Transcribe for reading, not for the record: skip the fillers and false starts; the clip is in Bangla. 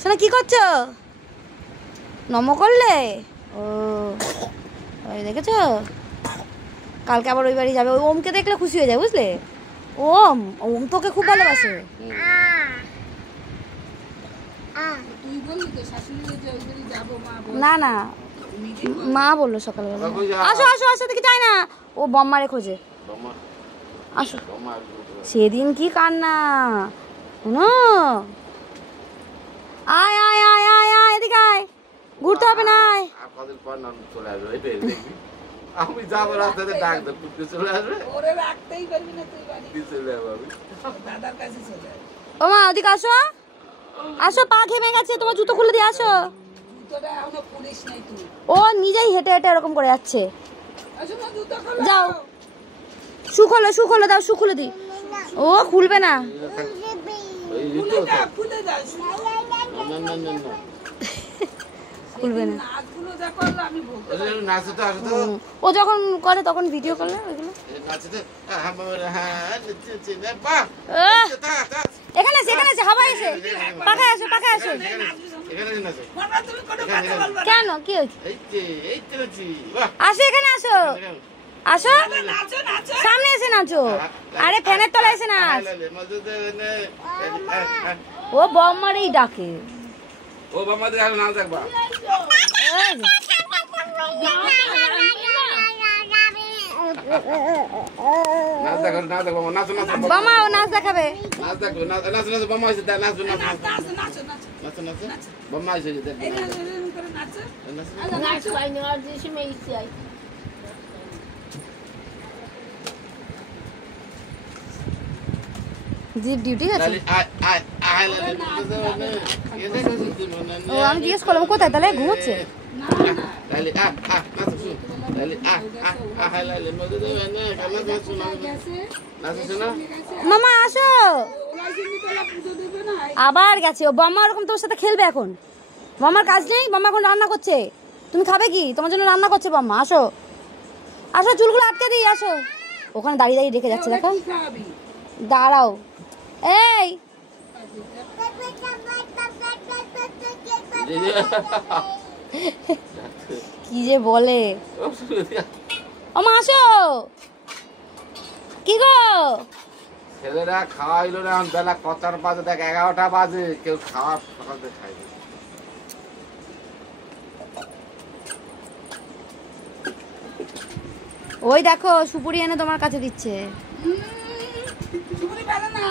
শোনা কি করছো? নম করলে? ও দেখেছো, কালকে আবার ওই বাড়ি যাবে। ওই ওমকে দেখলে খুশি হয়ে যায়, বুঝলে? ওম ওম তোকে খুব ভালোবাসে। না না, মা বললো সকালবেলা। আসো আসো আসো, দেখি যায় না। ও বম্মারে খোঁজে। আসো, সেদিন কি কান্না। শোনো, আয় আয় আয় আয় আয়, এদিকে আয়, ঘুরতে হবে না। আমি যাবো রাস্তাতে, ডাক দেব চলে আসবে। ওরে রাখতেই পারবি না তুই, বাড়ি চলে যাবি, দাদার কাছে চলে যাবি। ও মা, ওদিকে আসো আসো, পা ঘেমে গেছে, তোমার জুতো খুলে দিয়ে আসো। জুতোটা এখনো পুলিশ নাই তুই। ও নিজেই হেঁটে হেঁটে এরকম করে যাচ্ছে। আসো না, জুতো খোলো। যাও, শু খোলো, শু খোলো, দাও শু খুলে দি। ও খুলবে না। খুলে দাও, খুলে দাও। না না না না, খুলবে না। ও যখন করে তখন ভিডিও করলে ওইগুলো। এখানে আছে, এখানে আছে, হাওয়ায় আছে, পাখায় আসো, পাখায় আসো। কেন, কি হয়েছে? আসো, এখানে আসো, আসো, সামনে এসে নাচো। আরে ফ্যানের তলায় এসে নাচ। ও বম্মারেই ডাকে। ও বাবা দেখো, নাচ দেখবা। নাচ দেখো, নাচ দেখো, নাচ নাচ। বাবা ও নাচ দেখাবে। নাচ দেখো, নাচ নাচ নাচ, বাবা এসে নাচ নাচ নাচ নাচ নাচ, বাবা এসে দেখ। এই নাচ করে নাচ, নাচ ভাই নেওয়ার যে সময় ইচ্ছে আই। জিপ ডিউটি আছে। ও আমি জিজ্ঞেস করলাম কোথায়, তাহলে ঘুমোচ্ছে। মামা আসো, আবার গেছে। ও বাম্মা ওরকম তোর সাথে খেলবে এখন। বাম্মার কাজ নেই, বাম্মা এখন রান্না করছে। তুমি খাবে কি? তোমার জন্য রান্না করছে বাম্মা। আসো আসো, চুলগুলো আটকে দিই, আসো। ওখানে দাঁড়িয়ে দাঁড়িয়ে রেখে যাচ্ছে, দেখো। দাঁড়াও, এই কি যে বলে। আসো, কি গো? ছেলেরা খাওয়াইলো না, বেলা কটার বাজে দেখ, 11টা বাজে, কেউ খাওয়া সকালে খাইনি। ওই দেখো সুপুরি এনে তোমার কাছে দিচ্ছে। সুপুরি পেলে না।